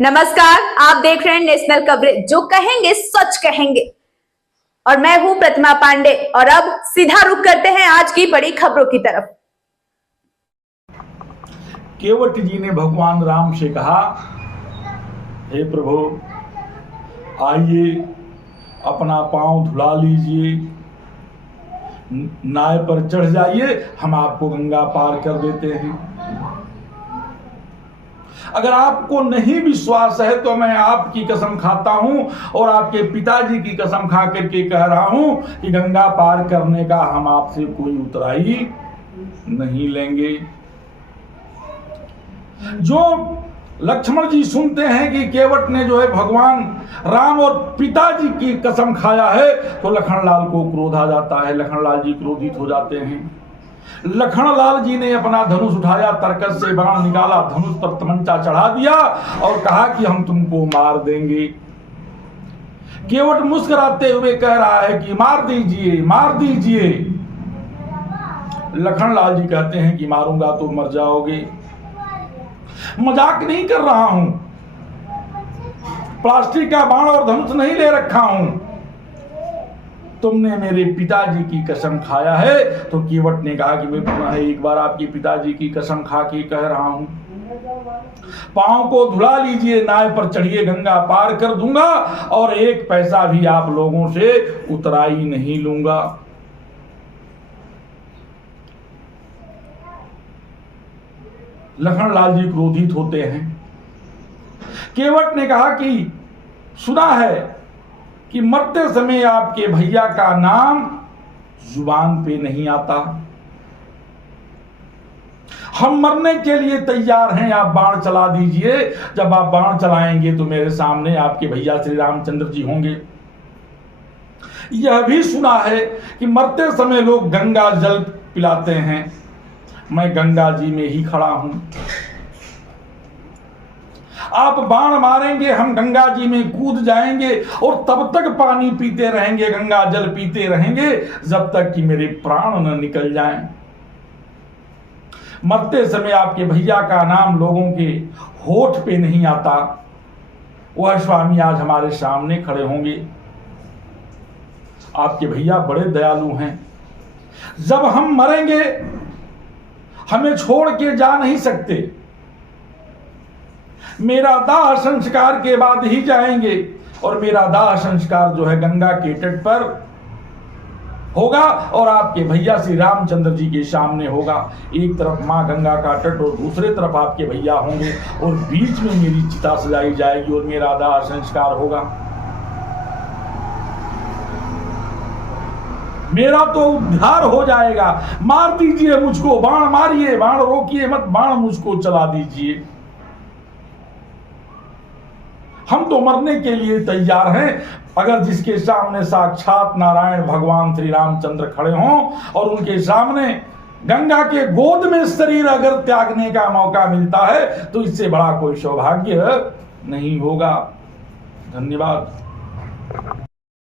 नमस्कार, आप देख रहे हैं नेशनल कवरेज, जो कहेंगे सच कहेंगे। और मैं हूं प्रतिमा पांडे। और अब सीधा रुख करते हैं आज की बड़ी खबरों की तरफ। केवट जी ने भगवान राम से कहा, हे प्रभु, आइए अपना पांव धुला लीजिए, नाव पर चढ़ जाइए, हम आपको गंगा पार कर देते हैं। अगर आपको नहीं विश्वास है तो मैं आपकी कसम खाता हूं और आपके पिताजी की कसम खा करके कह रहा हूं कि गंगा पार करने का हम आपसे कोई उतराई नहीं लेंगे। जो लक्ष्मण जी सुनते हैं कि केवट ने जो है भगवान राम और पिताजी की कसम खाया है, तो लखनलाल को क्रोध आ जाता है। लखनलाल जी क्रोधित हो जाते हैं। लखनलाल जी ने अपना धनुष उठाया, तरकस से बाण निकाला, धनुष पर तमंचा चढ़ा दिया और कहा कि हम तुमको मार देंगे। केवट मुस्कुराते हुए कह रहा है कि मार दीजिए, मार दीजिए। लखनलाल जी कहते हैं कि मारूंगा तो मर जाओगे। मजाक नहीं कर रहा हूं, प्लास्टिक का बाण और धनुष नहीं ले रखा हूं। तुमने मेरे पिताजी की कसम खाया है। तो केवट ने कहा कि मैं पुनः एक बार आपके पिताजी की कसम खा के कह रहा हूं, पांव को धुला लीजिए, नाव पर चढ़िए, गंगा पार कर दूंगा और एक पैसा भी आप लोगों से उतराई नहीं लूंगा। लखनलाल जी क्रोधित होते हैं। केवट ने कहा कि सुना है कि मरते समय आपके भैया का नाम जुबान पे नहीं आता। हम मरने के लिए तैयार हैं, आप बाण चला दीजिए। जब आप बाण चलाएंगे तो मेरे सामने आपके भैया श्री रामचंद्र जी होंगे। यह भी सुना है कि मरते समय लोग गंगा जल पिलाते हैं। मैं गंगा जी में ही खड़ा हूं। आप बाण मारेंगे, हम गंगा जी में कूद जाएंगे और तब तक पानी पीते रहेंगे, गंगा जल पीते रहेंगे, जब तक कि मेरे प्राण न निकल जाएं। मरते समय आपके भैया का नाम लोगों के होठ पे नहीं आता। वह स्वामी आज हमारे सामने खड़े होंगे। आपके भैया बड़े दयालु हैं। जब हम मरेंगे हमें छोड़ के जा नहीं सकते। मेरा दाह संस्कार के बाद ही जाएंगे और मेरा दाह संस्कार जो है गंगा के तट पर होगा और आपके भैया श्री रामचंद्र जी के सामने होगा। एक तरफ मां गंगा का तट और दूसरे तरफ आपके भैया होंगे और बीच में मेरी चिता सजाई जाएगी और मेरा दाह संस्कार होगा। मेरा तो उद्धार हो जाएगा। मार दीजिए मुझको, बाण मारिए, बाण रोकिए मत, बाण मुझको चला दीजिए। हम तो मरने के लिए तैयार हैं। अगर जिसके सामने साक्षात नारायण भगवान श्री रामचंद्र खड़े हों और उनके सामने गंगा के गोद में शरीर अगर त्यागने का मौका मिलता है तो इससे बड़ा कोई सौभाग्य नहीं होगा। धन्यवाद।